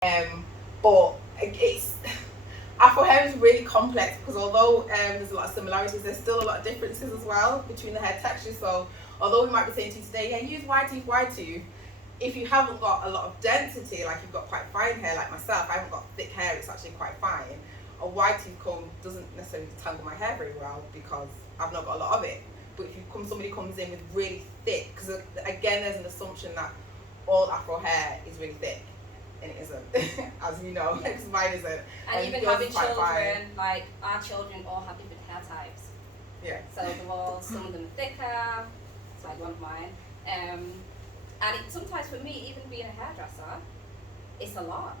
But it's Afro hair is really complex because although there's a lot of similarities, there's still a lot of differences as well between the hair textures. So although we might be saying to you today, yeah, use wide tooth, if you haven't got a lot of density, like you've got quite fine hair like myself, I haven't got thick hair, it's actually quite fine. A wide tooth comb doesn't necessarily tangle my hair very well because I've not got a lot of it. But if somebody comes in with really thick, because again, there's an assumption that all Afro hair is really thick, and it isn't, as you know, because mine isn't. And even having children, like our children all have different hair types. Yeah. So some of them are thicker, it's like one of mine. And sometimes for me, even being a hairdresser, it's a lot.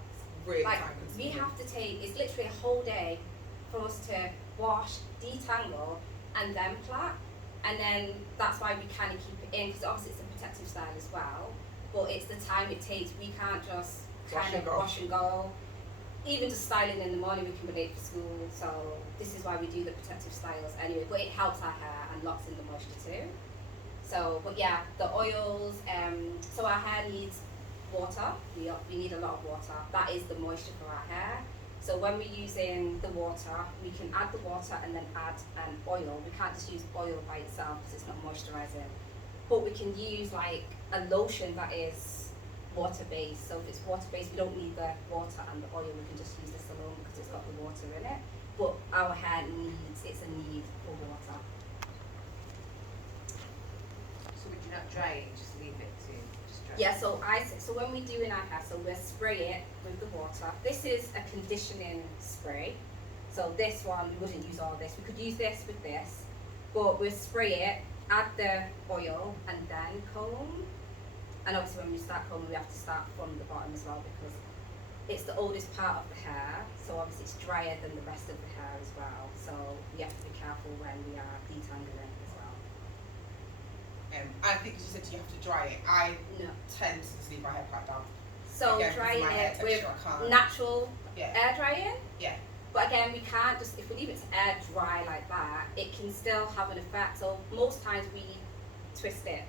Really like we have to take, it's literally a whole day for us to wash, detangle, and then plait. And then that's why we kind of keep it in, because obviously it's a protective style as well. But it's the time it takes. We can't just kind of wash and go. Even just styling in the morning, we can be late for school. So this is why we do the protective styles anyway. But it helps our hair and locks in the moisture too. So, but yeah, the oils. So our hair needs water. We need a lot of water. That is the moisture for our hair. So when we're using the water, we can add the water and then add an oil. We can't just use oil by itself because it's not moisturizing. But we can use like a lotion that is water-based. So if it's water-based, we don't need the water and the oil. We can just use this alone because it's got the water in it. But our hair it's a need for water. So would you not dry it, just leave it to just dry? Yeah, so when we do in our hair, so we'll spray it with the water. This is a conditioning spray. So this one, we wouldn't use all this. We could use this with this, but we'll spray it, add the oil, and then comb. And obviously when we start combing, we have to start from the bottom as well because it's the oldest part of the hair. So obviously it's drier than the rest of the hair as well. So we have to be careful when we are detangling as well. I think you said you have to dry it. I tend to just leave my hair quite down. So again, drying it with natural air drying. Yeah. But again, we can't just, if we leave it to air dry like that, it can still have an effect. So most times we twist it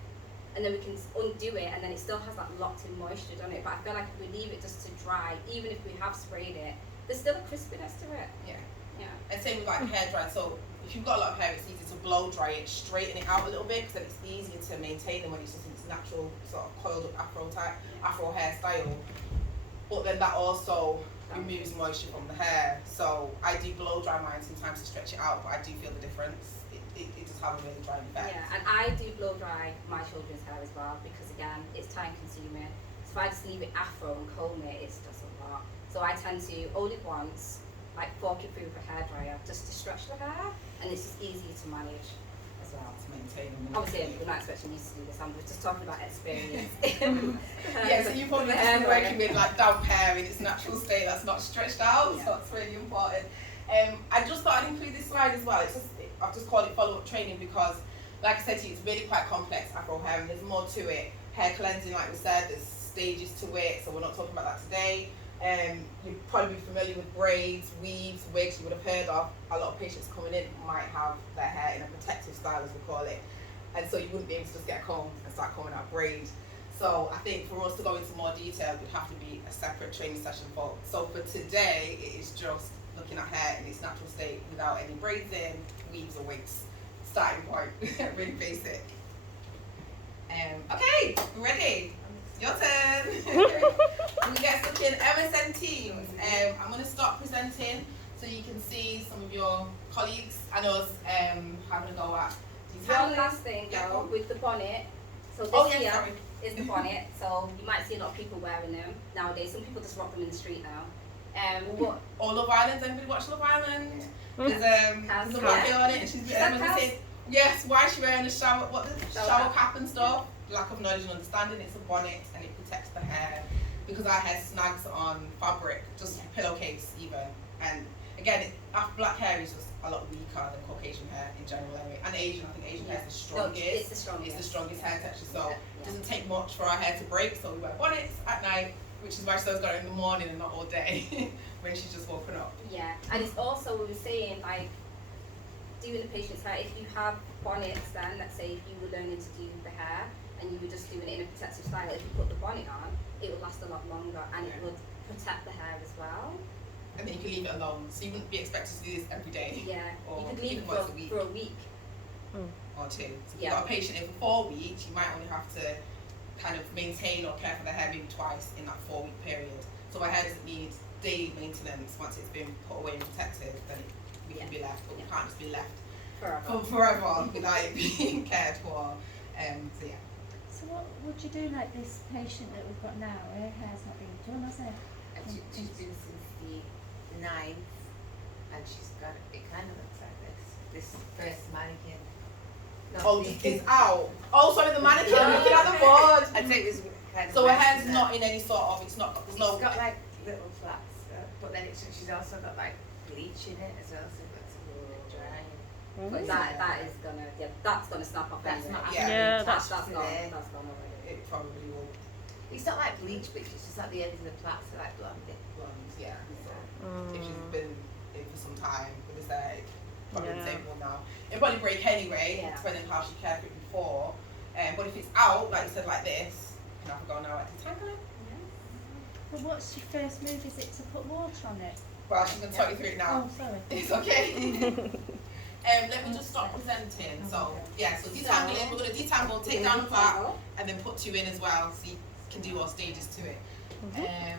and then we can undo it and then it still has that locked in moisture on it. But I feel like if we leave it just to dry, even if we have sprayed it, there's still a crispiness to it. Yeah. Yeah. And same with like hair dry. So if you've got a lot of hair, it's easy to blow dry it, straighten it out a little bit because then it's easier to maintain them when it's just in its natural sort of coiled up afro hairstyle. But then that also removes moisture from the hair. So I do blow dry mine sometimes to stretch it out, but I do feel the difference. It does have a really drying effect. Yeah, and I do blow dry my children's hair as well because again, it's time consuming. So if I just leave it afro and comb it, it's just a lot. So I tend to only once, like fork it through with a hairdryer just to stretch the hair, and it's just easier to manage as well. To maintain them. Obviously, we're not expecting you to do this. I'm just talking about experience. Yeah, so you probably just been working with like damp hair in its natural state that's not stretched out, so it's really important. I just thought I'd include this slide as well. I've just called it follow-up training because, like I said to you, it's really quite complex afro hair and there's more to it. Hair cleansing, like we said, there's stages to it, so we're not talking about that today. You're probably familiar with braids, weaves, wigs. You would have heard of a lot of patients coming in might have their hair in a protective style, as we call it, and so you wouldn't be able to just get a comb and start combing out braid. So I think for us to go into more detail would have to be a separate training session for. So for today, it is just looking at hair in its natural state without any braids in, weaves or wigs. Starting point, really basic. Okay, we're ready. Your turn. We get stuck in MSN Teams. I'm going to start presenting so you can see some of your colleagues and us having a go at detangling. One last thing though, with the bonnet. So this is the bonnet. So you might see a lot of people wearing them nowadays. Some people just rock them in the street now. Or Love Island. Anybody watch Love Island? There's a black girl on it, and she's saying, yes, why is she wearing the shower cap and stuff? Lack of knowledge and understanding. It's a bonnet and it protects the hair because our hair snags on fabric, just pillowcase even. And again, black hair is just a lot weaker than Caucasian hair in general anyway. And Asian, I think Asian hair is the strongest. It's the strongest hair texture. So it doesn't take much for our hair to break. So we wear bonnets at night, which is why she's got it in the morning and not all day when she's just woken up. Yeah, and it's also, we were saying, like, doing the patient's hair, if you have bonnets then, let's say if you were learning to do the hair and you were just doing it in a protective style, if you put the bonnet on, it would last a lot longer and it would protect the hair as well. And then you can leave it alone. So you wouldn't be expected to do this every day. Yeah, Or you could leave even it once a week. for a week. Or 2. So if Yeah. you've got a patient in for 4 weeks, you might only have to kind of maintain or care for the hair maybe twice in that 4-week period. So my hair doesn't need daily maintenance. Once it's been put away and protected, then we can be left, but we can't just be left forever without it being cared for. So yeah. So what would you do like this patient that we've got now? Her hair's not being done, has it? And she's been since the 9th, and she's got, it kind of looks like this first mannequin. Oh, it's out. Oh, sorry, the mannequin. I'm looking at the board. I'd say it was kind of. So her hair's not in any sort of. It's not. There's no. It's got like little flats, but then she's also got like bleach in it as well, so it's a little bit dry. But that's gonna snap off. That's anyway. not. Yeah, that's gone. there. That's gone already. It probably will. It's not like bleach, but it's just at the ends of the plaits are like blonde. Yeah. So if she's been in for some time with this hair, it's probably disabled now. It'll probably break anyway, depending on how she cared for it before. But if it's out, like you said, like this, you can have a go now at detangle it. Well, what's your first move? Is it to put water on it? Well, she's going to talk you through it now. Oh, sorry. It's okay. Let me just stop presenting. So, yeah, so detangling, we're going to detangle, take down the plait, and then put 2 in as well, so you can do all stages to it. Yeah.